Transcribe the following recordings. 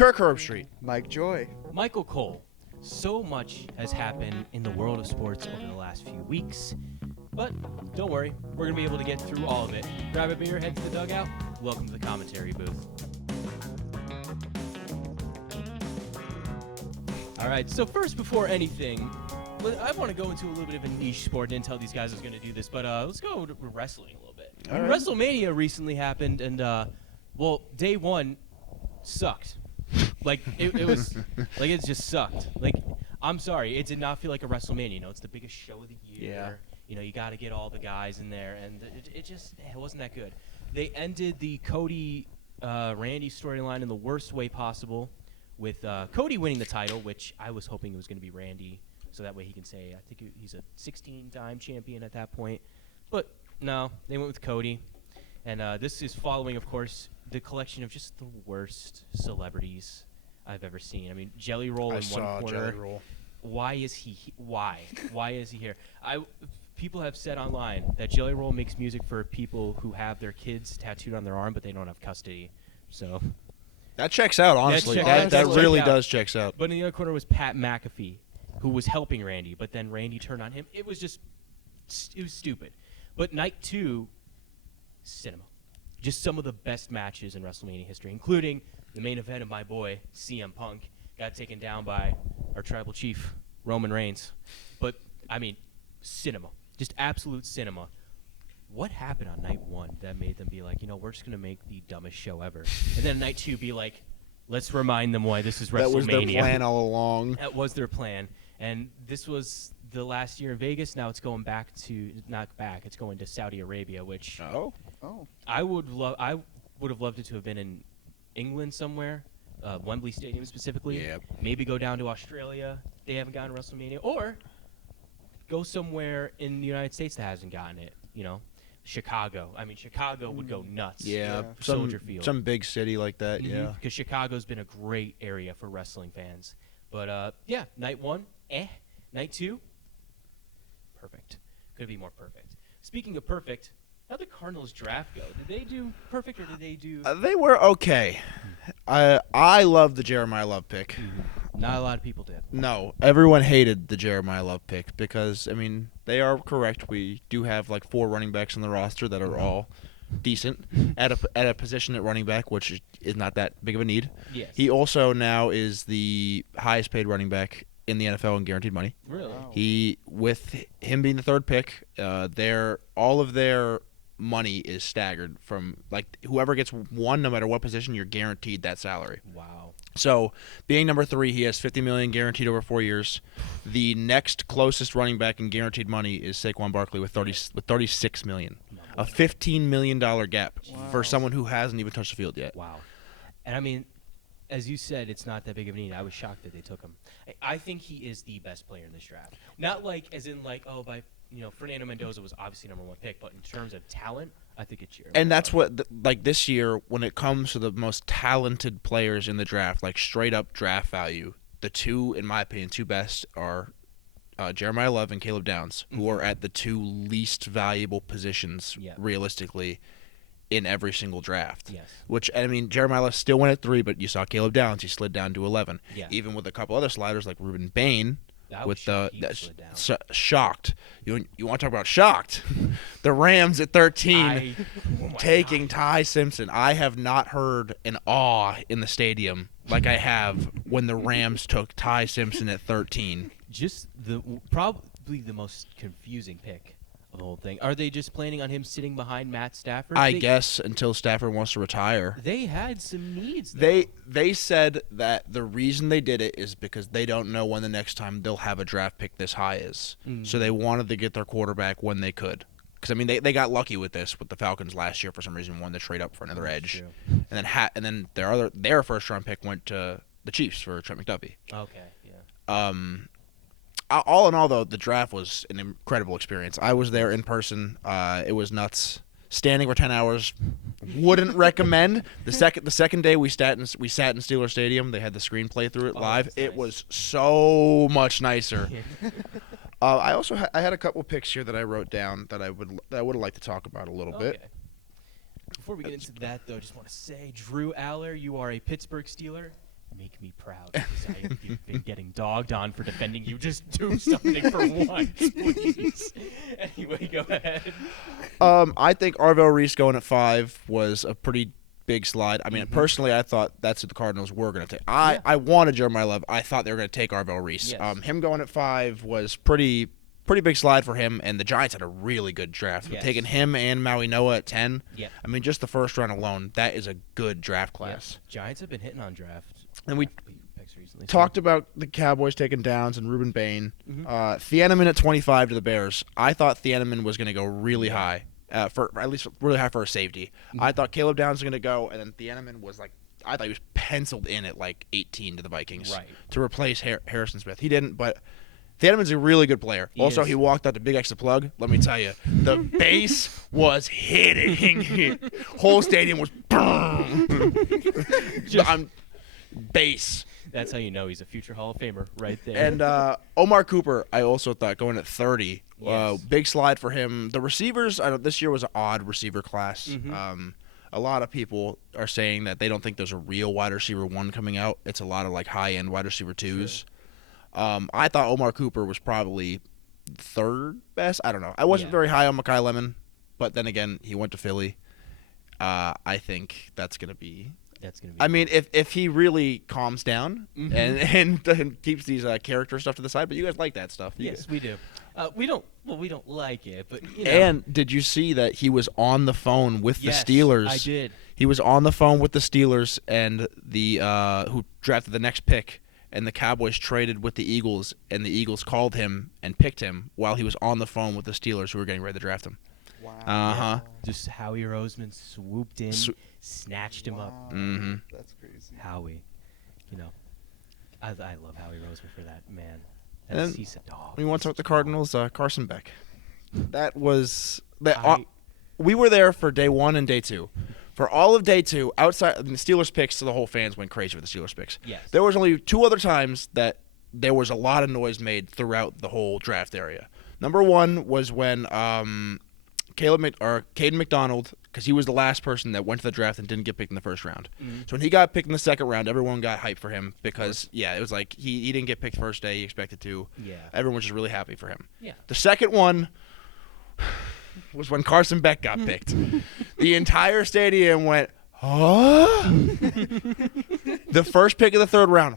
Kirk Herbstreit. Mike Joy. Michael Cole. So much has happened in the world of sports over the last few weeks, but don't worry, we're going to be able to get through all of it. Grab a beer, head to the dugout. Welcome to the commentary booth. All right, so first, before anything, I want to go into a little bit of a niche sport. Didn't tell these guys I was going to do this, but let's go to wrestling a little bit. All right. WrestleMania recently happened, and, day one sucked. Like, it was, like, it just sucked. Like, I'm sorry, it did not feel like a WrestleMania. You know, it's the biggest show of the year. Yeah. You know, you got to get all the guys in there, and it wasn't that good. They ended the Cody Randy storyline in the worst way possible with Cody winning the title, which I was hoping it was going to be Randy, so that way he can say, I think he's a 16-time champion at that point. But no, they went with Cody. And this is following, of course, the collection of just the worst celebrities I've ever seen. I mean, Jelly Roll in one corner. Jelly Roll. Why is he why? Why is he here? People have said online that Jelly Roll makes music for people who have their kids tattooed on their arm, but they don't have custody. So That checks out, honestly. That really does checks out. But in the other corner was Pat McAfee, who was helping Randy, but then Randy turned on him. It was stupid. But night two, cinema. Just some of the best matches in WrestleMania history, including the main event of my boy, CM Punk, got taken down by our tribal chief, Roman Reigns. But, I mean, cinema. Just absolute cinema. What happened on night one that made them be like, we're just going to make the dumbest show ever? And then night two be like, let's remind them why this is WrestleMania. That was their plan all along. That was their plan. And this was the last year in Vegas. Now it's going back to, not back, it's going to Saudi Arabia, which Oh. I would have loved it to have been in England somewhere, Wembley Stadium specifically. Yep. Maybe go down to Australia. They haven't gotten WrestleMania. Or go somewhere in the United States that hasn't gotten it, Chicago. I mean, Chicago would go nuts. Yeah, Soldier Field. Some big city like that, Mm-hmm. yeah. Because Chicago's been a great area for wrestling fans. But, night one, Night two, perfect. Could be more perfect. Speaking of perfect, how'd the Cardinals draft go? Did they do perfect or did they do... They were okay. I love the Jeremiah Love pick. Not a lot of people did. No, everyone hated the Jeremiah Love pick because, I mean, they are correct. We do have like 4 running backs on the roster that are all decent at a position at running back, which is not that big of a need. Yes. He also now is the highest paid running back in the NFL in guaranteed money. Really? Wow. He, with him being the third pick, all of their money is staggered from like whoever gets one, no matter what position, you're guaranteed that salary. Wow. So, being number 3, he has $50 million guaranteed over 4 years. The next closest running back in guaranteed money is Saquon Barkley with $36 million, a $15 million gap for someone who hasn't even touched the field yet. Wow. And I mean, as you said, it's not that big of a need. I was shocked that they took him. I think he is the best player in this draft. Not like as in like, Fernando Mendoza was obviously number 1 pick, but in terms of talent, I think it's Jeremiah. And that's what, this year, when it comes to the most talented players in the draft, like straight up draft value, the two, in my opinion, two best are Jeremiah Love and Caleb Downs, who are at the 2 least valuable positions, realistically, in every single draft. Yes. Which, I mean, Jeremiah Love still went at 3, but you saw Caleb Downs, he slid down to 11. Yeah. Even with a couple other sliders like Ruben Bain, shocked. You want to talk about shocked? The Rams at 13 taking Ty Simpson. I have not heard an awe in the stadium like I have when the Rams took Ty Simpson at 13. Just probably the most confusing pick of the whole thing. Are they just planning on him sitting behind Matt Stafford? I guess until Stafford wants to retire. They had some needs, though. They said that the reason they did it is because they don't know when the next time they'll have a draft pick this high is. Mm-hmm. So they wanted to get their quarterback when they could. Because, I mean, they got lucky with this with the Falcons last year for some reason, wanted to trade up for another edge. True. And then their first-round pick went to the Chiefs for Trent McDuffie. Okay, yeah. All in all, though, the draft was an incredible experience. I was there in person. It was nuts. Standing for 10 hours, wouldn't recommend. The second day we sat in Steeler Stadium. They had the screenplay through it live. Nice. It was so much nicer. I also I had a couple picks here that I wrote down that I would have liked to talk about a little bit. Before we get into that, though, I just want to say, Drew Aller, you are a Pittsburgh Steeler. make me proud because you've been getting dogged on for defending you. Just do something for once, please. Anyway, go ahead. I think Arvell Reese going at 5 was a pretty big slide. I mean, personally, I thought that's what the Cardinals were going to take. I wanted Jeremiah Love. I thought they were going to take Arvell Reese. Yes. Him going at 5 was pretty big slide for him, and the Giants had a really good draft. Yes. Taking him and Maui Noah at 10. Yep. I mean, just the first round alone, that is a good draft class. Yep. Giants have been hitting on draft. And we picks recently. talked about the Cowboys taking Downs and Reuben Bain. Thieneman at 25 to the Bears. I thought Thieneman was going to go really high, for at least really high for a safety. I thought Caleb Downs was going to go, and then Thieneman was like, I thought he was penciled in at like 18 to the Vikings to replace Harrison Smith. He didn't, but Thieneman's a really good player. He walked out to Big X the Plug. Let me tell you, the bass was hitting. Whole stadium was boom. Bass. That's how you know he's a future Hall of Famer right there. And Omar Cooper, I also thought going at 30. Yes. Big slide for him. The receivers, this year was an odd receiver class. A lot of people are saying that they don't think there's a real wide receiver 1 coming out. It's a lot of like high-end wide receiver 2s. Sure. I thought Omar Cooper was probably 3rd best. I don't know. I wasn't very high on Mekhi Lemon, but then again, he went to Philly. I think that's going to be. I mean, if he really calms down and keeps these character stuff to the side, but you guys like that stuff. Yes, we do. We don't like it, but you know. And did you see that he was on the phone with the Steelers? I did. He was on the phone with the Steelers and the who drafted the next pick. And the Cowboys traded with the Eagles, and the Eagles called him and picked him while he was on the phone with the Steelers, who were getting ready to draft him. Wow. Just Howie Roseman swooped in, snatched him up. That's crazy. Howie, you know, I love Howie Roseman for that, man. And He's a dog. We want to talk the Cardinals. Carson Beck. That was that. We were there for day 1 and day 2. For all of day 2, outside the Steelers picks, so the whole fans went crazy with the Steelers picks. Yes. There was only 2 other times that there was a lot of noise made throughout the whole draft area. Number 1 was when Caden McDonald, because he was the last person that went to the draft and didn't get picked in the first round. So when he got picked in the second round, everyone got hyped for him because it was like he didn't get picked first day he expected to. Yeah. Everyone was just really happy for him. Yeah. The second one was when Carson Beck got picked. The entire stadium went, huh? The first pick of the third round.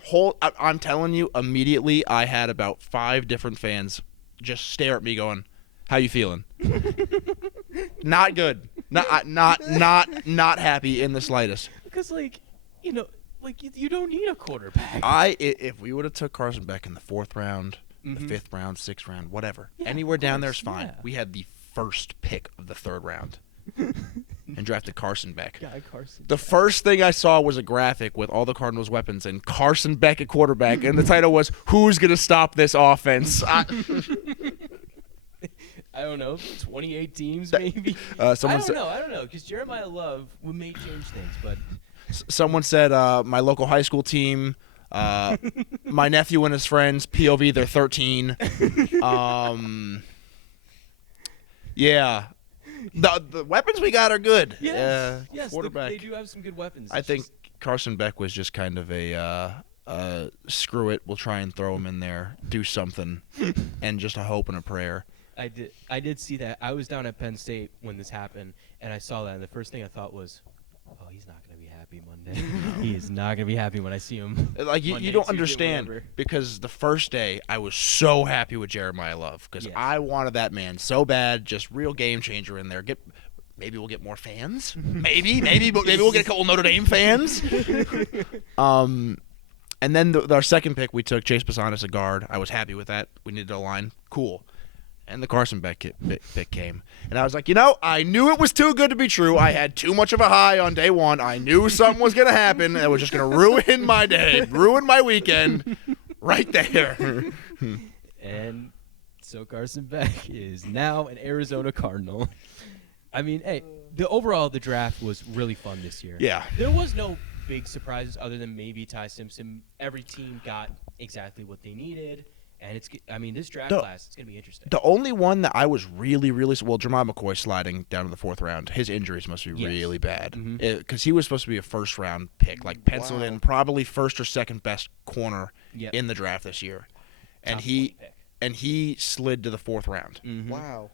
I'm telling you, immediately I had about 5 different fans just stare at me going, how you feeling? Not good. Not happy in the slightest. Because, you don't need a quarterback. If we would have took Carson Beck in the 4th round, the 5th round, 6th round, whatever, anywhere down there is fine. Yeah. We had the first pick of the 3rd round and drafted Carson Beck. The first thing I saw was a graphic with all the Cardinals' weapons and Carson Beck at quarterback, and the title was, Who's Going to Stop This Offense? I don't know, 28 teams maybe? I don't know, because Jeremiah Love may change things, but... Someone said, my local high school team, my nephew and his friends, POV, they're 13. Yeah. The weapons we got are good. Yes, quarterback. they do have some good weapons. I think Carson Beck was just kind of a screw it, we'll try and throw him in there, do something, and just a hope and a prayer. I did see that. I was down at Penn State when this happened, and I saw that, and the first thing I thought was, oh, he's not going to be happy Monday. He is not going to be happy when I see him. Like you don't understand, because the first day I was so happy with Jeremiah Love because I wanted that man so bad, just real game changer in there. Maybe we'll get more fans. maybe we'll get a couple Notre Dame fans. And then our second pick, we took Chase Pasanis, a guard. I was happy with that. We needed a line. Cool. And the Carson Beck pick came. And I was like, I knew it was too good to be true. I had too much of a high on day 1. I knew something was going to happen that was just going to ruin my day, ruin my weekend right there. And so Carson Beck is now an Arizona Cardinal. I mean, hey, the draft was really fun this year. Yeah. There was no big surprises other than maybe Ty Simpson. Every team got exactly what they needed. And this draft The- class, it's going to be interesting. The only one that I was really, Jeremiah McCoy sliding down to the 4th round. His injuries must be Yes. really bad Mhm. because he was supposed to be a first-round pick, like penciled in, probably first or second best corner Yep. in the draft this year, and Top 20 pick. he slid to the 4th round. Mhm. Wow.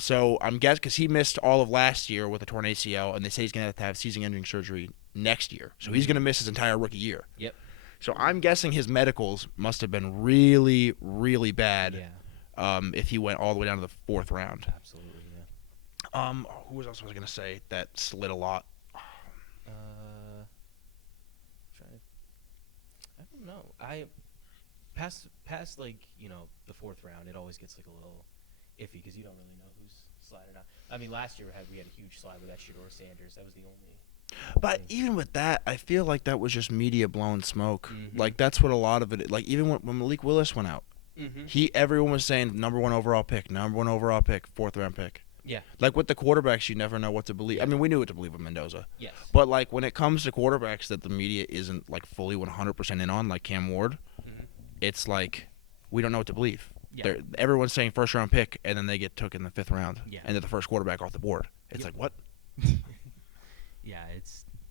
So I'm guessing because he missed all of last year with a torn ACL, and they say he's going to have season-ending surgery next year, so he's going to miss his entire rookie year. Yep. So I'm guessing his medicals must have been really, really bad. Yeah. If he went all the way down to the 4th round. Absolutely. Yeah. Who else was I going to say that slid a lot? I don't know. I past like the 4th round, it always gets like a little iffy because you don't really know who's sliding out. I mean, last year we had a huge slide with that Shador Sanders. That was the only. But even with that, I feel like that was just media blowing smoke. Mhm. Like that's what a lot of it. Like even when Malik Willis went out, everyone was saying number 1 overall pick, 4th round pick. Yeah. Like with the quarterbacks, you never know what to believe. I mean, we knew what to believe with Mendoza. Yes. But like when it comes to quarterbacks that the media isn't like fully 100% in on, like Cam Ward, it's like we don't know what to believe. Yeah. Everyone's saying first round pick, and then they get took in the 5th round, Yeah. and they're the first quarterback off the board. It's Yep. like what? Yeah,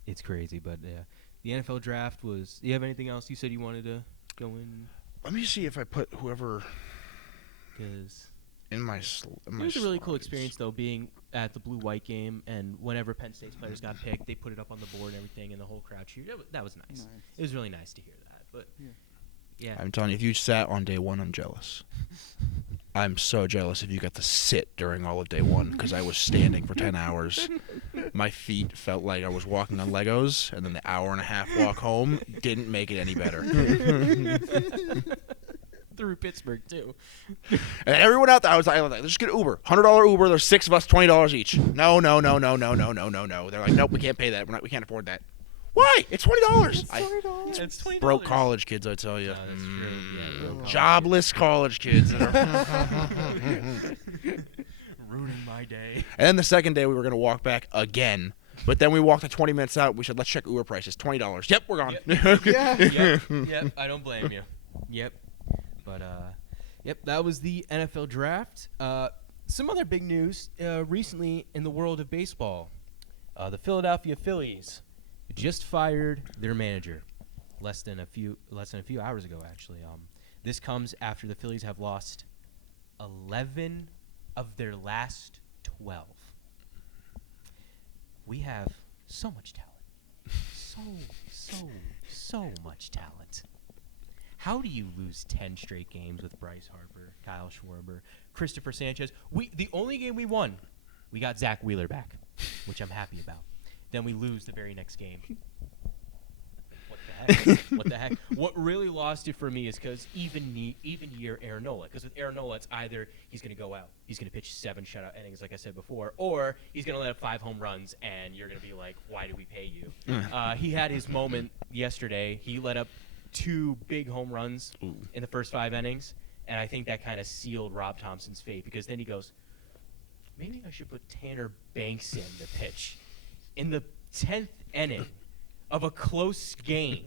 it's crazy, but yeah, the NFL draft was. Do you have anything else you said you wanted to go in? Let me see if I put whoever Because in my. it was a really cool experience though, being at the blue-white game, and whenever Penn State's players got picked, they put it up on the board and everything, and the whole crowd cheered. That was nice. It was really nice to hear that. But yeah. I'm telling you, if you sat on day 1, I'm jealous. I'm so jealous if you got to sit during all of day 1 because I was standing for 10 hours. My feet felt like I was walking on Legos, and then the hour and a half walk home didn't make it any better. Through Pittsburgh too. And everyone out there, I was like, let's just get an Uber. $100 Uber. There's 6 of us, $20 each. No. They're like, nope, we can't pay that. We can't afford that. Why? It's $20. It's $20. Broke college kids, I tell you. No, that's true. Yeah, broke college Jobless college kids. That are ruining my day. And then the second day, we were going to walk back again. But then we walked 20 minutes out. We said, let's check Uber prices. $20. Yep, we're gone. Yep, I don't blame you. Yep. But, that was the NFL draft. Some other big news recently in the world of baseball. The Philadelphia Phillies just fired their manager less than a few hours ago, actually. This comes after the Phillies have lost 11 of their last 12. We have so much talent. So much talent. How do you lose 10 straight games with Bryce Harper, Kyle Schwarber, Christopher Sanchez? The only game we won, we got Zach Wheeler back, which I'm happy about. Then we lose the very next game. What the heck? What really lost it for me is because even year Aaron Nola. Because with Aaron Nola, it's either he's going to go out, he's going to pitch 7 shutout innings, like I said before, or he's going to let up 5 home runs, and you're going to be like, why do we pay you? He had his moment yesterday. He let up 2 big home runs in the first 5 innings, and I think that kind of sealed Rob Thompson's fate because then he goes, maybe I should put Tanner Banks in to pitch in the 10th inning of a close game.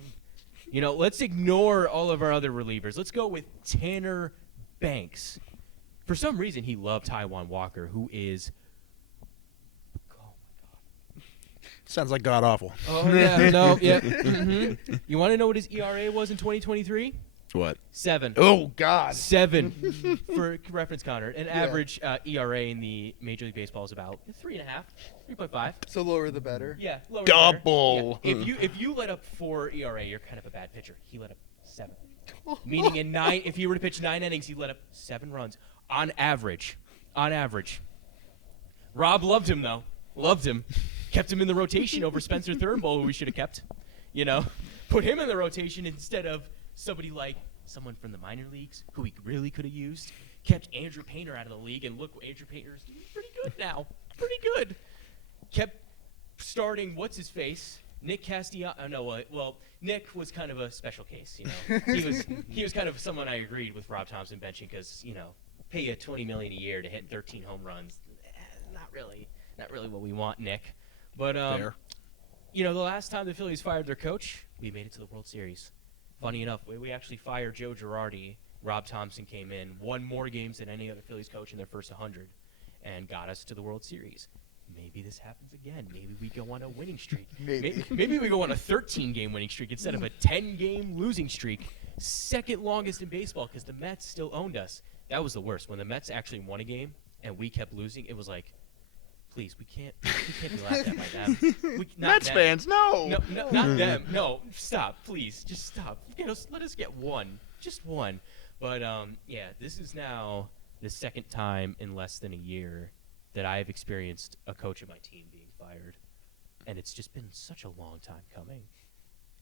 Let's ignore all of our other relievers. Let's go with Tanner Banks. For some reason, he loved Taijuan Walker, who is... Oh, my God. Sounds like god-awful. Oh, yeah. No, yeah. Mm-hmm. You want to know what his ERA was in 2023? What? 7. Oh, God. 7 for reference, Connor. An average ERA in the Major League Baseball is about 3.5, 3.5. So lower the better. Yeah, lower Double. the better. Yeah. If you let up 4 ERA, you're kind of a bad pitcher. He let up 7. Meaning in 9, if he were to pitch 9 innings, he let up 7 runs on average. On average. Rob loved him though. Loved him. Kept him in the rotation over Spencer Turnbull, who we should have kept. Put him in the rotation instead of someone from the minor leagues who he really could have used. Kept Andrew Painter out of the league, and look, Andrew Painter's doing pretty good now. Pretty good. Kept starting what's-his-face, Nick Castellanos. Nick was kind of a special case, He was kind of someone I agreed with Rob Thompson benching because, pay you $20 million a year to hit 13 home runs. Not really what we want, Nick. But, Fair. the last time the Phillies fired their coach, we made it to the World Series. Funny enough, we actually fired Joe Girardi Rob Thompson came in, won more games than any other Phillies coach in their first 100, and got us to the World Series. Maybe this happens again. Maybe we go on a winning streak. Maybe we go on a 13-game winning streak instead of a 10-game losing streak. Second longest in baseball because the Mets still owned us. That was the worst. When the Mets actually won a game and we kept losing, it was like, please, we can't be laughed at by them. Mets fans, no. No, not them. No, stop, please, just stop. Let us get one, just one. But yeah, this is now the second time in less than a year that I have experienced a coach of my team being fired, and it's just been such a long time coming.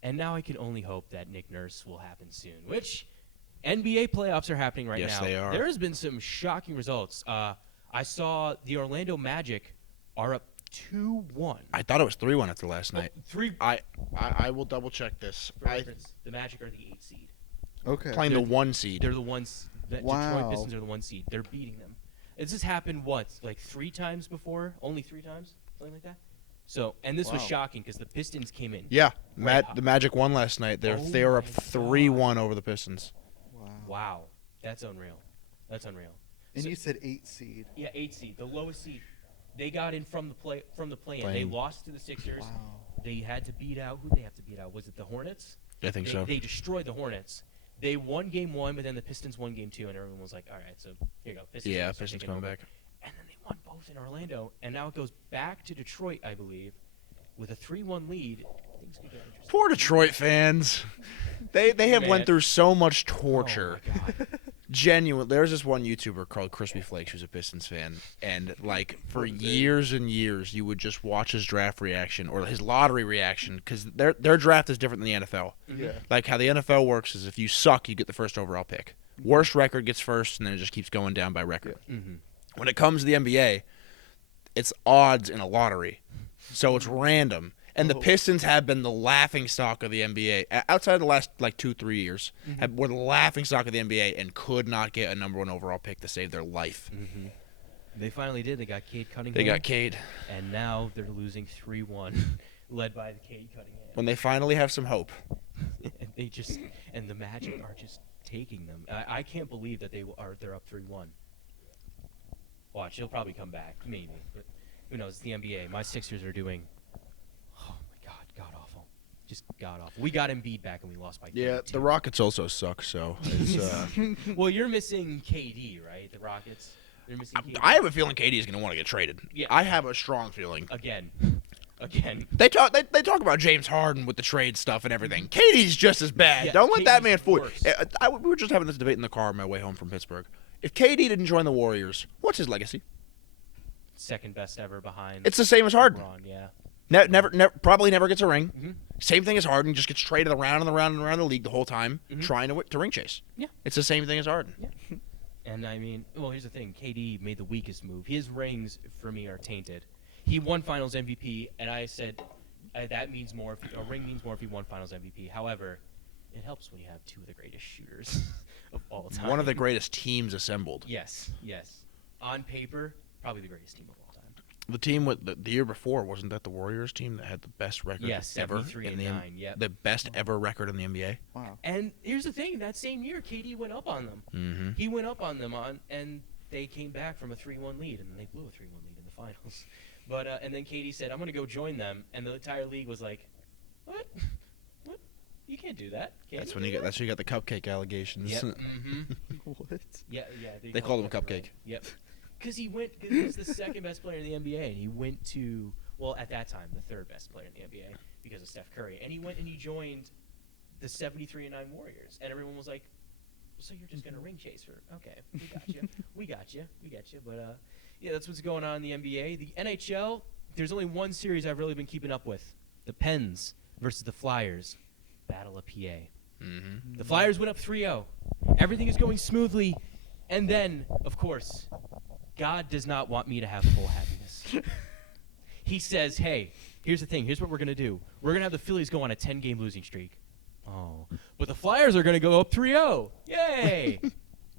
And now I can only hope that Nick Nurse will happen soon, which NBA playoffs are happening right now. Yes, they are. There has been some shocking results. I saw the Orlando Magic are up 2-1. I thought it was 3-1 after last night. 3. I will double check this. For reference, the Magic are the 8th seed. Okay. Playing the 1 seed. They're the ones. The Wow. Detroit Pistons are the 1 seed. They're beating them. This has happened like 3 times before? Only 3 times, something like that. So, and this was Wow. shocking because the Pistons came in. Yeah, Red hot. the Magic won last night. They Oh were up my 3-1 over the Pistons. Wow. Wow, that's unreal. That's unreal. And So- you said 8 seed. Yeah, 8 seed, the lowest seed. They got in from the play-in. They Play-in. lost to the Sixers. Wow. They had to beat out. Who did they have to beat out? Was it the Hornets? I think so. They destroyed the Hornets. They won game 1, but then the Pistons won game 2, and everyone was like, "All right, so here you go." Pistons Yeah, are Pistons taking coming over. back. And then they won both in Orlando, and now it goes back to Detroit, I believe, with a 3-1 lead. Things could get interesting. Poor Detroit fans. They have Man. went through so much torture. Oh my God. Genuine. There's this one YouTuber called Crispy Flakes who's a Pistons fan, and like for What is it? years and years, you would just watch his draft reaction or his lottery reaction because their draft is different than the NFL. Yeah. Like how the NFL works is if you suck, you get the first overall pick. Worst record gets first, and then it just keeps going down by record. Mhm. When it comes to the NBA, it's odds in a lottery, so it's random. And the Oh. Pistons have been the laughing stock of the NBA outside of the last like 2-3 years. Were the laughing stock of the NBA and could not get a number 1 overall pick to save their life. Mhm. They finally did. They got Cade Cunningham. They got Cade. And now they're losing 3-1, led by the Cade Cunningham. When they finally have some hope. And the Magic are just taking them. I can't believe that they're up 3-1. Watch, he'll probably come back, maybe. But who knows? It's the NBA. My Sixers are doing. Oh my God, awful. Just god awful. We got Embiid back and we lost by 32. Yeah, the Rockets also suck. So it's, Well, you're missing KD, right? The Rockets. They're missing KD. I have a feeling KD is going to want to get traded. Yeah. I have a strong feeling. Again. They talk about James Harden with the trade stuff and everything. KD's just as bad. Yeah, Don't let that KD's man fool you. worse. We were just having this debate in the car on my way home from Pittsburgh. If KD didn't join the Warriors, what's his legacy? Second best ever behind. It's the same as Harden. LeBron, yeah. Probably never gets a ring. Mhm. Same thing as Harden, just gets traded around and around and around the league the whole time, Mhm. trying to ring chase. Yeah. It's the same thing as Harden. Yeah. And I mean, well, here's the thing. KD made the weakest move. His rings, for me, are tainted. He won Finals MVP, and I said that means more. A ring means more if he won Finals MVP. However, it helps when you have 2 of the greatest shooters of all time. One of the greatest teams assembled. Yes. On paper, probably the greatest team of all time. The team with the year before, wasn't that the Warriors team that had the best record Yes, ever 73-9, yep. the best ever record in the NBA? Wow. And here's the thing. That same year, KD went up on them. Mm-hmm. He went up on them, and they came back from a 3-1 lead, and they blew a 3-1 lead in the finals. But and then KD said, "I'm going to go join them," and the entire league was like, "What? What? You can't do that." That's when you got the cupcake allegations. Yep. Mm-hmm. What? Yeah. They called him a cupcake. Yep. Because he was the second best player in the NBA, and he went to, well, at that time, the third best player in the NBA because of Steph Curry, and he went and he joined the 73-9 Warriors, and everyone was like, "So you're just gonna ring chase her? Okay, we got you. But yeah, that's what's going on in the NBA. The NHL, there's only one series I've really been keeping up with: the Pens versus the Flyers, Battle of PA. Mm-hmm. The Flyers went up 3-0. Everything is going smoothly, and then, of course, God does not want me to have full happiness. He says, "Hey, here's the thing. Here's what we're going to do. We're going to have the Phillies go on a 10-game losing streak." Oh. But the Flyers are going to go up 3-0. Yay!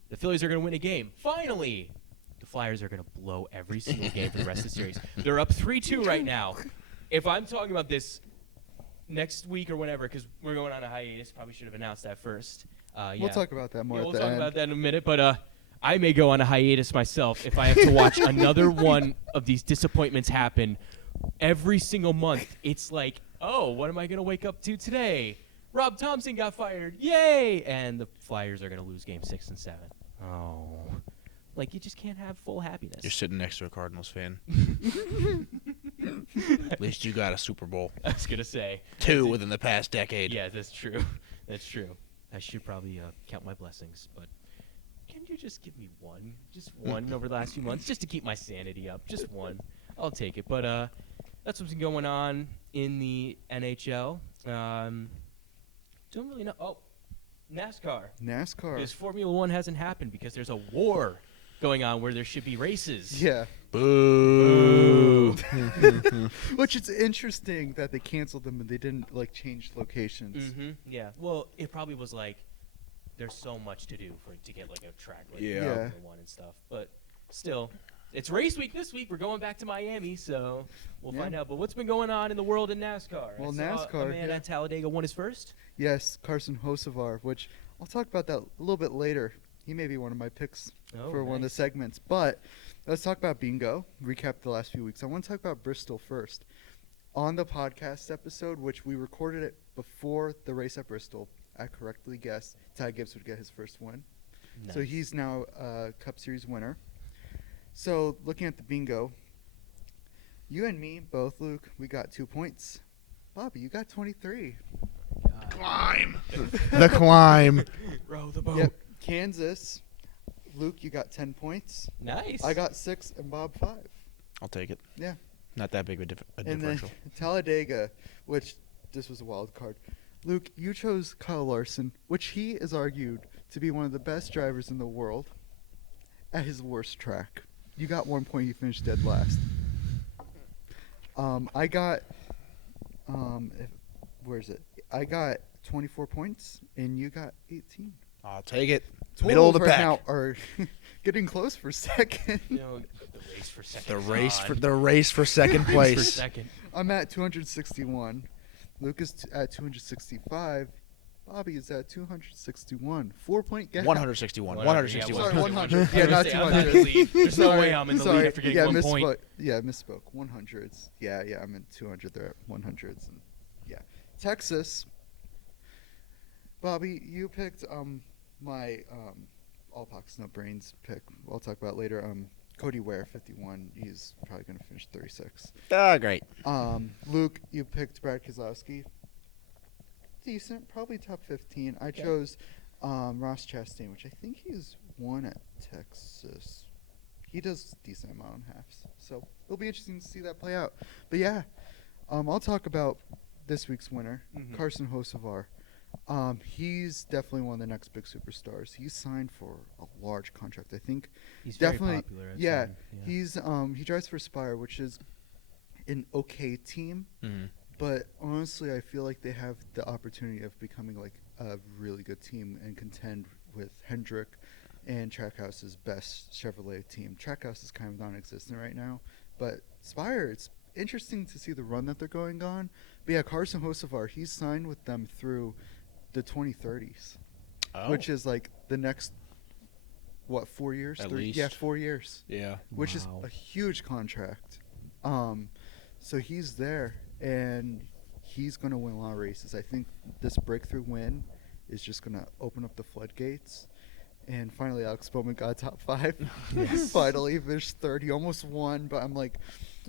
The Phillies are going to win a game. Finally! The Flyers are going to blow every single game for the rest of the series. They're up 3-2 right now. If I'm talking about this next week or whenever, because we're going on a hiatus. Probably should have announced that first. We'll talk about that more Yeah, at we'll the talk end. about that in a minute. But I may go on a hiatus myself if I have to watch another one of these disappointments happen every single month. It's like, oh, what am I going to wake up to today? Rob Thompson got fired. Yay! And the Flyers are going to lose game 6 and 7. Oh. Like, you just can't have full happiness. You're sitting next to a Cardinals fan. At least you got a Super Bowl. I was going to say. 2 within the past decade. Yeah, that's true. That's true. I should probably count my blessings, but can you just give me one? Just one over the last few months, just to keep my sanity up. Just one. I'll take it. But that's what's been going on in the NHL. Don't really know. Oh, NASCAR. Because Formula One hasn't happened because there's a war going on where there should be races. Yeah. Boo. Which it's interesting that they canceled them and they didn't like change locations. Mm-hmm. Yeah. Well, it probably was like there's so much to do to get like a track like Yeah. Formula One and stuff. But still, it's race week this week. We're going back to Miami, so we'll find out. But what's been going on in the world in NASCAR? Well, I saw NASCAR, a man at Talladega won his first. Yes, Carson Hocevar, which I'll talk about that a little bit later. He may be one of my picks for one of the segments. But let's talk about bingo. Recap the last few weeks. I want to talk about Bristol first. On the podcast episode, which we recorded it before the race at Bristol, I correctly guessed Ty Gibbs would get his first win. Nice. So he's now a Cup Series winner. So looking at the bingo, you and me both, Luke, we got 2 points. Bobby, you got 23. Climb. The climb. Row the boat. Yep. Kansas, Luke, you got 10 points. Nice. I got 6 and Bob 5. I'll take it. Yeah. Not that big of a And then differential. Talladega, which this was a wild card. Luke, you chose Kyle Larson, which he is argued to be one of the best drivers in the world at his worst track. You got 1 point. You finished dead last. I got, where is it? I got 24 points, and you got 18. I'll take it. Totals Middle of the right pack. now are getting close for second. You know, the race for second. The race for second For place. second. I'm at 261. Luke is at 265. Bobby is at 261. 4-point gap. 161. Whatever, 161. Sorry, yeah, 100. I Yeah, was not gonna say, I'm in the 200. lead. There's no way I'm in the Sorry. lead after getting Yeah, 1 point. Yeah, misspoke. 100s. Yeah, I'm in 200. They're at 100s. And yeah. Texas. Bobby, you picked my all pox no brains pick. I'll talk about it later. Cody Ware, 51. He's probably going to finish 36. Ah, great. Luke, you picked Brad Keselowski. Decent, probably top 15. I chose Ross Chastain, which I think he's won at Texas. He does decent amount on halves, so it'll be interesting to see that play out. But yeah, I'll talk about this week's winner, Carson Hocevar. He's definitely one of the next big superstars. He's signed for a large contract. I think He's definitely very popular. I'd yeah, say. he's he drives for Spire, which is an okay team. Mhm. But honestly, I feel like they have the opportunity of becoming like a really good team and contend with Hendrick and Trackhouse's best Chevrolet team. Trackhouse is kind of non-existent right now, but Spire, it's interesting to see the run that they're going on. But yeah, Carson Hocevar, he's signed with them through the 2030s, which is like the next, 4 years? At 3 least. Yeah, 4 years, Yeah. which is Wow. a huge contract. So he's there, and he's going to win a lot of races. I think this breakthrough win is just going to open up the floodgates. And finally, Alex Bowman got top 5. Yes. Finally, finished third. He almost won, but I'm like,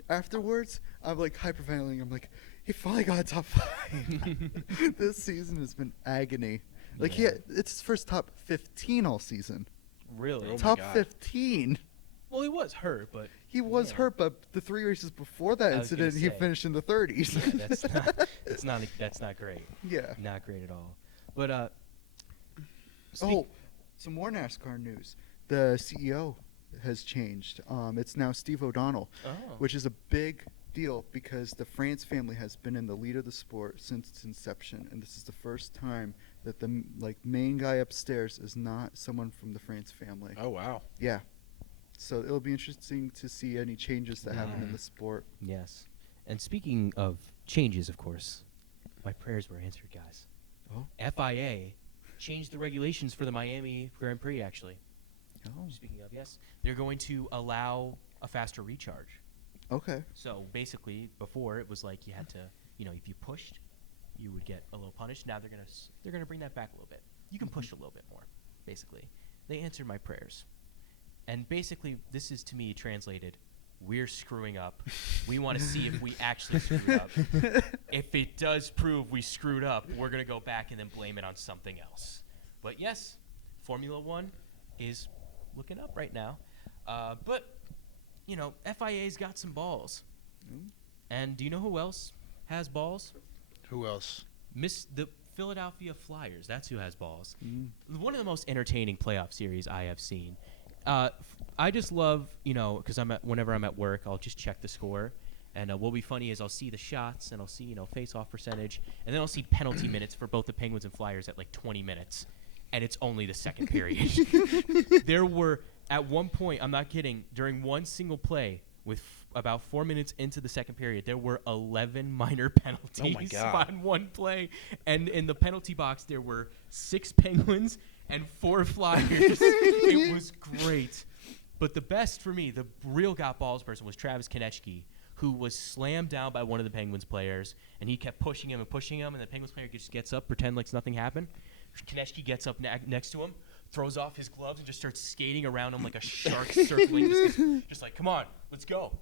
afterwards, I'm like hyperventilating. I'm like, he finally got top 5. This season has been agony. Like, Yeah. it's his first top 15 all season. Really? Oh my Top God. 15. Well, he was hurt, but He was Yeah. hurt, but the 3 races before that I was gonna incident, he say. finished in the 30s. yeah, that's not great. Yeah. Not great at all. But Oh, some more NASCAR news. The CEO has changed. It's now Steve O'Donnell, which is a big deal because the France family has been in the lead of the sport since its inception, and this is the first time that the main guy upstairs is not someone from the France family. Oh, wow. Yeah. So it'll be interesting to see any changes that happen in the sport. yes. And speaking of changes, of course, My prayers were answered, guys. Oh. FIA changed the regulations for the Miami Grand Prix, actually. Oh. Speaking of, yes, they're going to allow a faster recharge. Okay. So basically, before it was like you had to, if you pushed, you would get a little punished. Now they're gonna bring that back a little bit. You can push a little bit more. Basically, they answered my prayers, and basically, this is to me translated: we're screwing up. We want to see if we actually screwed up. If it does prove we screwed up, we're gonna go back and then blame it on something else. But yes, Formula One is looking up right now, but. FIA's got some balls. And do you know who else has balls? Who else? The Philadelphia Flyers. That's who has balls. One of the most entertaining playoff series I have seen. I just love, because whenever I'm at work, I'll just check the score. And what'll be funny is I'll see the shots and I'll see, face-off percentage. And then I'll see penalty minutes for both the Penguins and Flyers at like 20 minutes. And it's only the second period. There were... At one point, I'm not kidding, during one single play, with about 4 minutes into the second period, there were 11 minor penalties Oh my God. on one play. And in the penalty box, there were 6 Penguins and 4 Flyers. It was great. But the best for me, the real got balls person, was Travis Konechny, who was slammed down by one of the Penguins players, and he kept pushing him, and the Penguins player just gets up, pretend like nothing happened. Konechny gets up next to him, throws off his gloves and just starts skating around him like a shark circling. Just like, come on, let's go,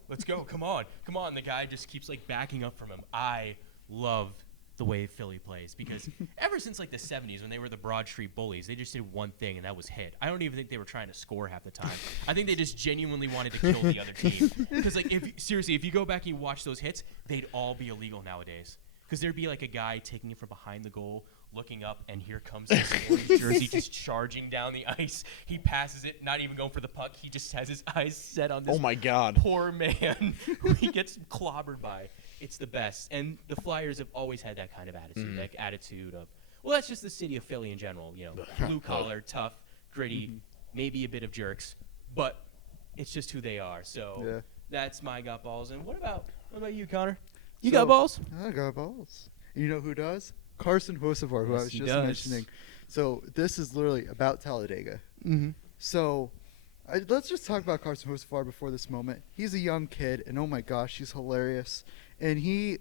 come on. And the guy just keeps like backing up from him. I love the way Philly plays because ever since like the 70s when they were the Broad Street Bullies, they just did one thing and that was hit. I don't even think they were trying to score half the time. I think they just genuinely wanted to kill the other team. Because like if you go back and you watch those hits, they'd all be illegal nowadays. Because there'd be like a guy taking it from behind the goal, looking up, and here comes this orange jersey just charging down the ice. He passes it, not even going for the puck. He just has his eyes set on this Oh my God. poor man who he gets clobbered by. It's the best. And the Flyers have always had that kind of attitude, like attitude of, well, that's just the city of Philly in general. Blue collar, tough, gritty, maybe a bit of jerks, but it's just who they are. So that's my got balls. And what about you, Connor? You got balls? I got balls. You know who does? Carson Hocevar, who I was just mentioning. So this is literally about Talladega. So let's just talk about Carson Hocevar before this moment. He's a young kid, and oh my gosh, he's hilarious. And he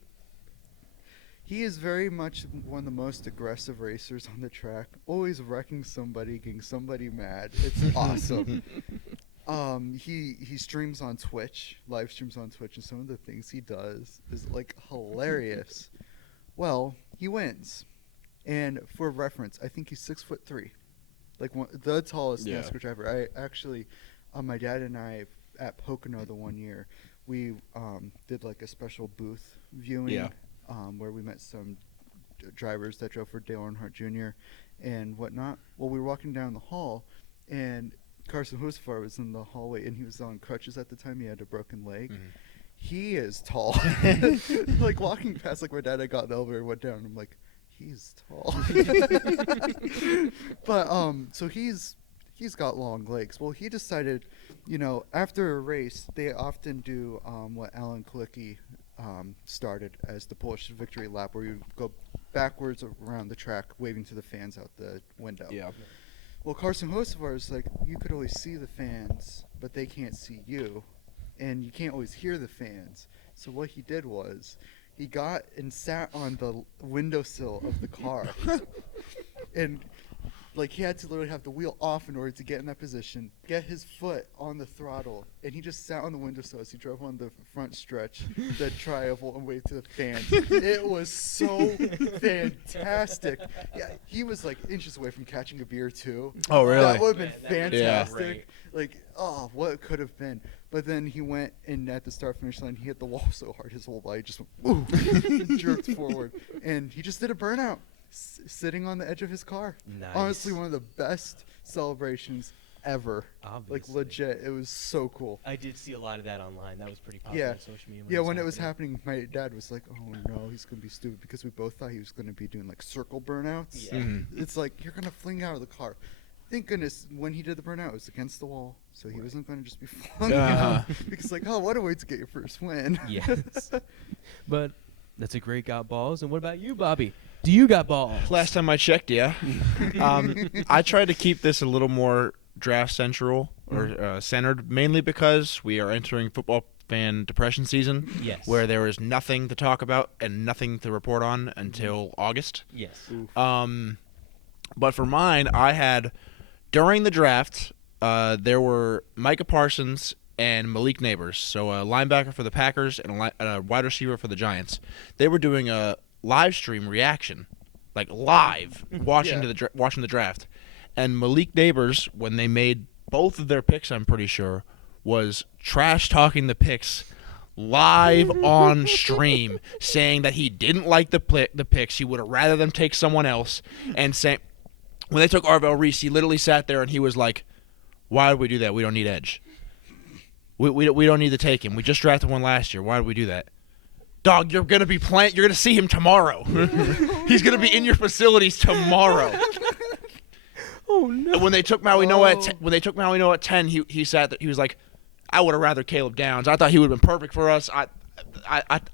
is very much one of the most aggressive racers on the track, always wrecking somebody, getting somebody mad. It's awesome. He streams on Twitch, live streams on Twitch, and some of the things he does is like hilarious. Well, he wins, and for reference, I think he's 6'3", like the tallest NASCAR driver. I actually, my dad and I at Pocono the one year, we did like a special booth viewing, where we met some drivers that drove for Dale Earnhardt Jr. and whatnot. Well, we were walking down the hall, and Carson Hocevar was in the hallway, and he was on crutches at the time. He had a broken leg. He is tall. Like walking past, like my dad, I got in the elevator and went down, and I'm like, he's tall. But so he's got long legs. Well, he decided, after a race, they often do what Alan Kalicki started as the Polish victory lap, where you go backwards around the track, waving to the fans out the window. Yeah. Well, Carson Hocevar is like, you could always see the fans, but they can't see you, and you can't always hear the fans. So what he did was, he got and sat on the windowsill of the car, and like he had to literally have the wheel off in order to get in that position, get his foot on the throttle, and he just sat on the windowsill as he drove on the front stretch, the tri-oval, and waved to the fans. It was so fantastic. Yeah, he was like inches away from catching a beer too. Oh, really? That would have been fantastic. Yeah. Like, oh, what could have been. But then he went, and at the start-finish line, he hit the wall so hard his whole body just went, woo, jerked forward. And he just did a burnout, sitting on the edge of his car. Nice. Honestly, one of the best celebrations ever. Obviously. Like, legit. It was so cool. I did see a lot of that online. That was pretty popular on social media. Yeah, when it was happening, my dad was like, oh, no, he's going to be stupid, because we both thought he was going to be doing, like, circle burnouts. Yeah. It's like, you're going to fling out of the car. Thank goodness when he did the burnout, it was against the wall, so he wasn't going to just be flung out. Because, like, oh, what a way to get your first win. Yes. But That's a great got balls. And what about you, Bobby? Do you got balls? Last time I checked, yeah. I tried to keep this a little more draft central or centered, mainly because we are entering football fan depression season. Yes. Where there is nothing to talk about and nothing to report on until August. Yes. But for mine, I had during the draft, there were Micah Parsons and Malik Neighbors, so a linebacker for the Packers and a wide receiver for the Giants. They were doing a live stream reaction, like live, watching the draft. And Malik Neighbors, when they made both of their picks, I'm pretty sure, was trash talking the picks live on stream, saying that he didn't like the picks. He would have rather them take someone else. And saying when they took Arvell Reese, he literally sat there and he was like, "Why did we do that? We don't need edge. We don't need to take him. We just drafted one last year. Why did we do that? Dog, you're gonna be playing. You're gonna see him tomorrow. He's gonna be in your facilities tomorrow." Oh no! When they took Maui Noah at 10, he sat there. He was like, "I would have rather Caleb Downs. I thought he would have been perfect for us. I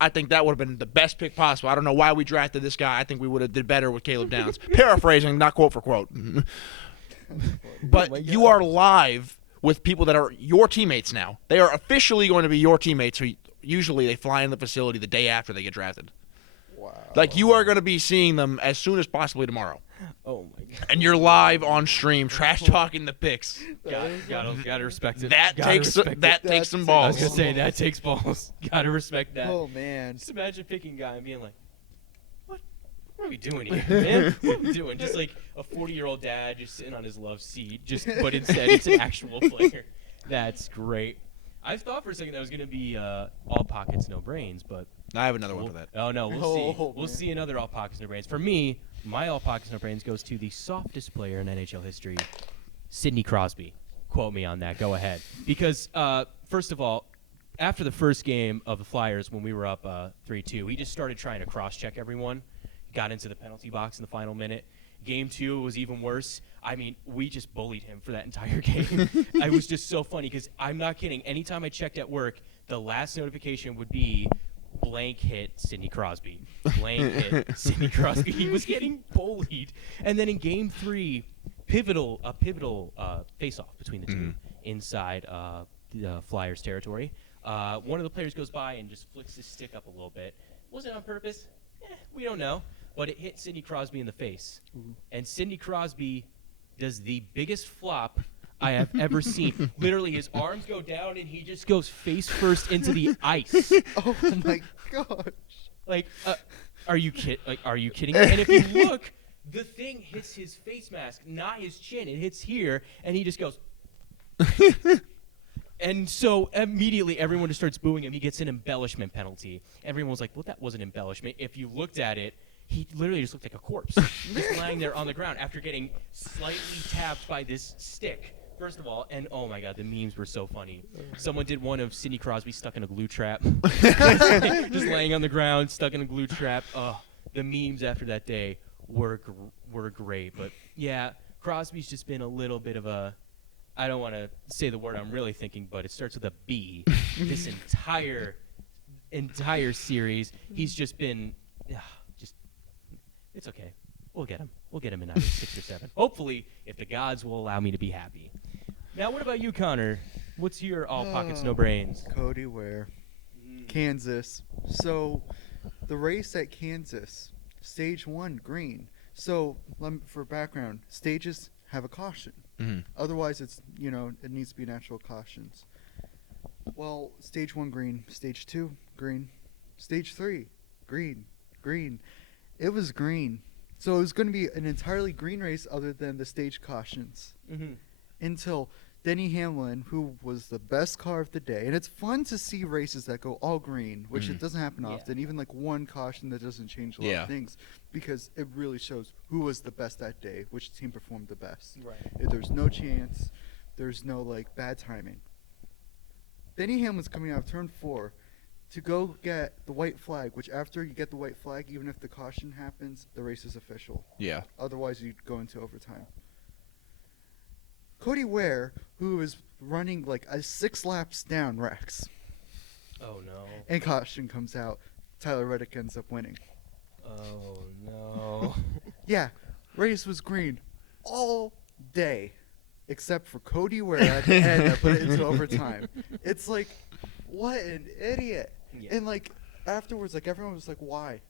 think that would have been the best pick possible. I don't know why we drafted this guy. I think we would have did better with Caleb Downs." Paraphrasing, not quote for quote. But you are live with people that are your teammates now. They are officially going to be your teammates. Who usually they fly in the facility the day after they get drafted. Wow! Like you are going to be seeing them as soon as possibly tomorrow. Oh my god! And you're live on stream, trash talking the picks. Gotta respect it. That takes some I balls. was gonna say that takes balls. Gotta respect that. Oh man! Just imagine picking a guy and being like, "What are we doing here, man? What are we doing?" Just like a 40-year-old dad just sitting on his love seat. But instead it's an actual player. That's great. I thought for a second that was gonna be all pockets, no brains, but I have another one for that. Oh no, we'll see another all pockets, no brains. For me, my all pockets, no brains goes to the softest player in NHL history, Sidney Crosby. Quote me on that. Go ahead. Because first of all, after the first game of the Flyers, when we were up 3-2, he just started trying to cross-check everyone. Got into the penalty box in the final minute. Game 2 was even worse. I mean, we just bullied him for that entire game. It was just so funny because I'm not kidding. Anytime I checked at work, the last notification would be blank hit Sidney Crosby. Blank hit Sidney Crosby. He was getting bullied. And then in Game 3, pivotal face-off between the two inside the Flyers territory. One of the players goes by and just flicks his stick up a little bit. Was it on purpose? We don't know. But it hit Sidney Crosby in the face. And Sidney Crosby does the biggest flop I have ever seen. Literally, his arms go down and he just goes face first into the ice. Oh my gosh! Like, are you kidding me? And if you look, the thing hits his face mask, not his chin. It hits here, and he just goes. And so immediately everyone just starts booing him. He gets an embellishment penalty. Everyone was like, "Well, that was an embellishment." If you looked at it, he literally just looked like a corpse, just lying there on the ground after getting slightly tapped by this stick. First of all, and oh my god, the memes were so funny. Someone did one of Sidney Crosby stuck in a glue trap, just laying on the ground, stuck in a glue trap. The memes after that day were great. But yeah, Crosby's just been a little bit of a, I don't want to say the word I'm really thinking, but it starts with a B. This entire series, he's just been, it's okay. We'll get him. We'll get him in either 6 or 7. Hopefully, if the gods will allow me to be happy. Now, what about you, Connor? What's your all pockets, no brains? Cody Ware, Kansas. So, the race at Kansas, stage 1, green. So, for background, stages have a caution. Mm-hmm. Otherwise, it needs to be natural cautions. Well, stage 1, green. Stage 2, green. Stage 3, green. It was green. So it was going to be an entirely green race other than the stage cautions. Mm-hmm. Until Denny Hamlin, who was the best car of the day. And it's fun to see races that go all green, which it doesn't happen often. Even like one caution that doesn't change a lot of things. Because it really shows who was the best that day, which team performed the best. Right. If there's no chance, there's no bad timing. Denny Hamlin's coming out of turn 4 to go get the white flag, which after you get the white flag, even if the caution happens, the race is official. Yeah. Otherwise, you'd go into overtime. Cody Ware, who is running 6 laps down Rex. Oh, no. And caution comes out. Tyler Reddick ends up winning. Oh no. Yeah, race was green all day, except for Cody Ware at the end that put it into overtime. It's like, what an idiot! Yeah. And like afterwards, like everyone was like, why?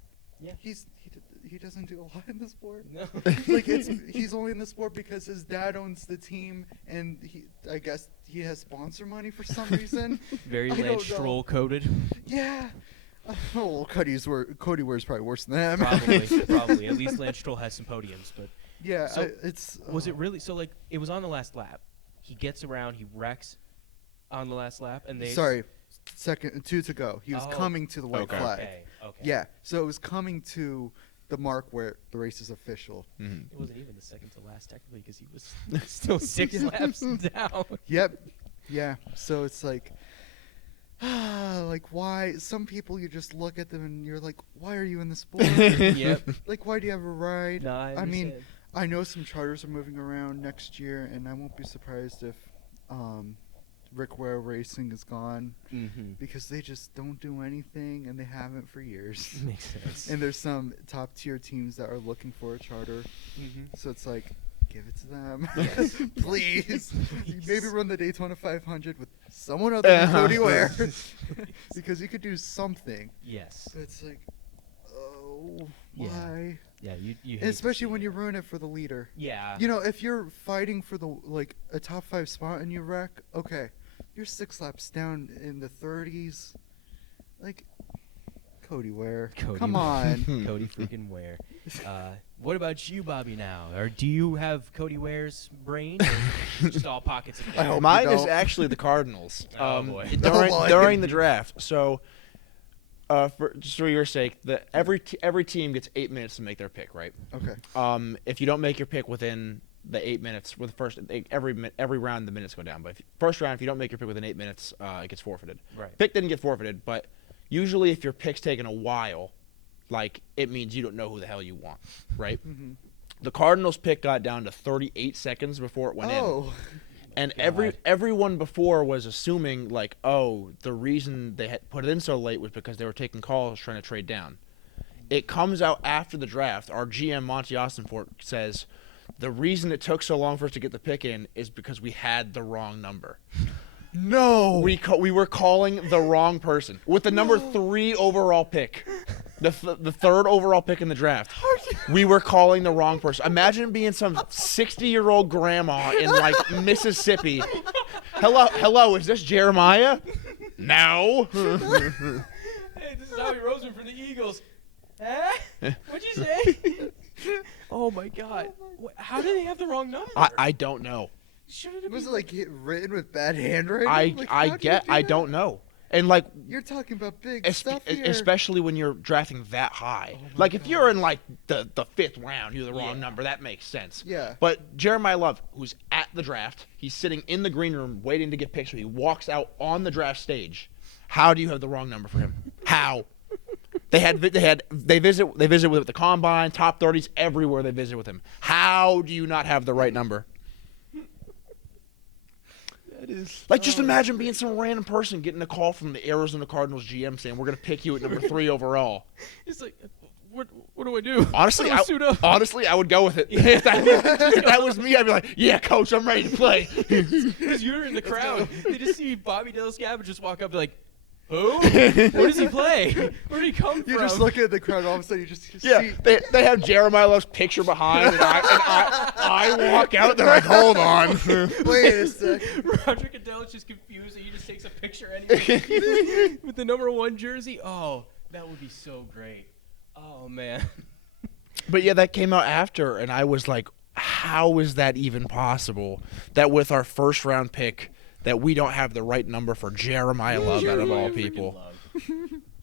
Yeah. He doesn't do a lot in the sport. No. Like he's only in the sport because his dad owns the team, and I guess he has sponsor money for some reason. Very I don't Lance know. Stroll coded. Yeah. Oh, well, Cody Ware's probably worse than them. Probably. At least Lance Stroll has some podiums, but Yeah, So, it's. was it really so? Like, it was on the last lap. He gets around, he wrecks on the last lap, and they. Sorry, two to go. He was Oh. coming to the white flag. Okay. Yeah, so it was coming to the mark where the race is official. Mhm. It wasn't even the second to last technically because he was still 6 laps down. Yep. Yeah. So it's like, like why? Some people you just look at them and you're like, why are you in the sport? Yep. Like, why do you have a ride? No, I mean, understand. I know some charters are moving around next year, and I won't be surprised if Rick Ware Racing is gone Mm-hmm. because they just don't do anything, and they haven't for years. Makes sense. And there's some top tier teams that are looking for a charter, Mm-hmm. so it's like, give it to them, Yes. please. Please. Maybe run the Daytona 500 with someone other than Cody Ware, because you could do something. Yes. But it's like, oh, Yeah. why? Yeah, you hate And to especially see when it. you ruin it for the leader. Yeah. You know, if you're fighting for a top 5 spot and you wreck, okay, you're 6 laps down in the 30s. Like, Cody Ware, Cody come Ware. on. Cody freaking Ware. What about you, Bobby, now? Or do you have Cody Ware's brain? Or just all pockets of I hope hair? you Mine is don't. actually the Cardinals. Oh, boy. During, Oh, boy. during the draft. So, just for your sake, every team gets 8 minutes to make their pick, right? Okay. If you don't make your pick within the 8 minutes, with the first every round the minutes go down. But first round, if you don't make your pick within 8 minutes, it gets forfeited. Right. Pick didn't get forfeited, but usually if your pick's taking a while, like it means you don't know who the hell you want, right? Mm-hmm. The Cardinals pick got down to 38 seconds before it went in. Oh. And God. everyone before was assuming like, oh, the reason they had put it in so late was because they were taking calls trying to trade down. It comes out after the draft. Our GM Monty Austinfort says the reason it took so long for us to get the pick in is because we had the wrong number. No. We were calling the wrong person with the number 3 overall pick, the 3rd overall pick in the draft. We were calling the wrong person. Imagine being some 60-year-old grandma in like Mississippi. Hello, is this Jeremiah? No. Hey, this is Howie Roseman from the Eagles. Huh? What'd you say? Oh, my God. How did they have the wrong number? I don't know. Shouldn't it Was be it like written with bad handwriting? Like, how'd you do I that? don't know. And like You're talking about big stuff here. especially when you're drafting that high. Oh my Like if you're in like the 5th round, you're the wrong Yeah. number. That makes sense. Yeah. But Jeremiah Love, who's at the draft, he's sitting in the green room waiting to get picked. So he walks out on the draft stage. How do you have the wrong number for him? How? They visit with the combine, top 30s everywhere. They visit with him. How do you not have the right number? That is Like, just imagine being some random person getting a call from the Arizona Cardinals GM saying, we're going to pick you at number 3 overall. It's like, what do I do? Honestly, How do I suit up? I would go with it. If that was me, I'd be like, yeah, coach, I'm ready to play. Because you're in the crowd. They just see Bobby Delescavage just walk up and be like, who? Where does he play? Where did he come You from? just look at the crowd, all of a sudden you just Yeah, see. they have Jeremiah Love's picture behind, and I walk out, they're like, hold on. Wait a sec. Roger Goodell's just confused and he just takes a picture anyway with the number 1 jersey. Oh, that would be so great. Oh, man. But yeah, that came out after, and I was like, how is that even possible? That with our first round pick, that we don't have the right number for Jeremiah Love out of all Freaking people. Love.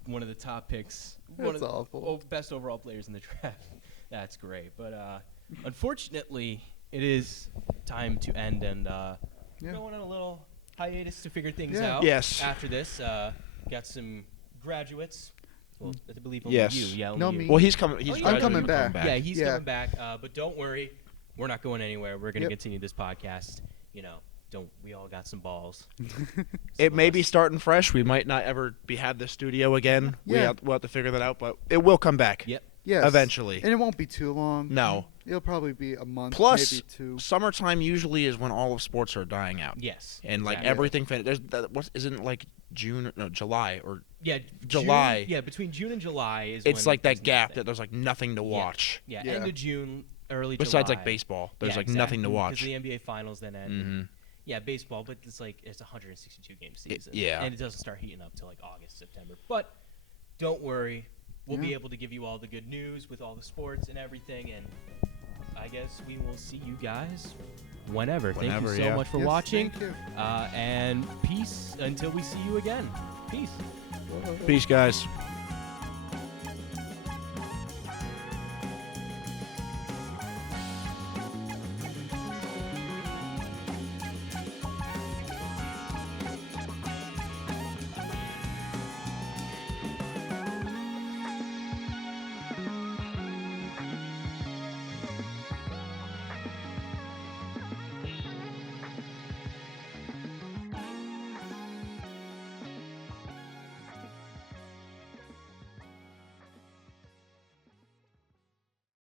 One of the top picks. That's One of the awful. best overall players in the draft. That's great. But unfortunately, it is time to end, and Yeah. we're going on a little hiatus to figure things Yeah. out. Yes. After this, got some graduates. Well, I believe only Yes. you. Yeah, only No, you. me. Well, he's coming. He's Oh, yeah. I'm graduating, coming we're back. Yeah, he's Yeah. coming back. But don't worry, we're not going anywhere. We're going to Yep. continue this podcast, you know, don't we all got some balls? It may be starting fresh. We might not ever have this studio again. Yeah. We'll have to figure that out, but it will come back. Yep. Yes. Eventually. And it won't be too long. No. It'll probably be a month, Plus, maybe 2. summertime usually is when all of sports are dying out. Yes. And like exactly. everything, there's what isn't it like June? No, July or Yeah, July. June, yeah, between June and July is. it's when like that there's gap nothing. that there's like nothing to watch. Yeah, Yeah. end of June, early Besides July. like baseball, there's Yeah, like nothing to exactly, watch. because the NBA finals then end. hmm Yeah, baseball, but it's like it's a 162 game season. yeah. and it doesn't start heating up till like August, September. But don't worry, we'll be Yeah. able to give you all the good news with all the sports and everything. And I guess we will see you guys whenever. Thank Whenever, you so yeah. much for Yes, watching. Thank you. And peace until we see you again. Peace. Peace, guys.